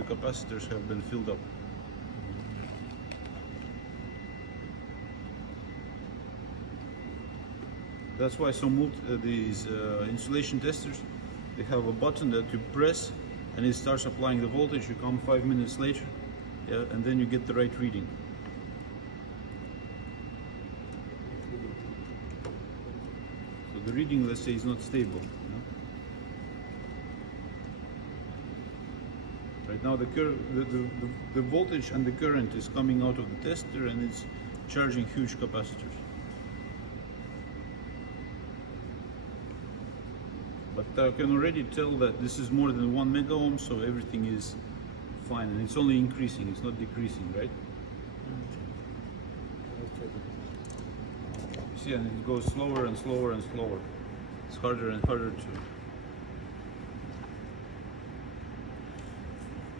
the capacitors have been filled up. That's why some these insulation testers, they have a button that you press and it starts applying the voltage. You come 5 minutes later, yeah, and then you get the right reading. So the reading, let's say, is not stable. Right now the voltage and the current is coming out of the tester and it's charging huge capacitors. But I can already tell that this is more than 1 mega ohm, so everything is fine, and it's only increasing, it's not decreasing, right? You see, and it goes slower and slower and slower. It's harder and harder to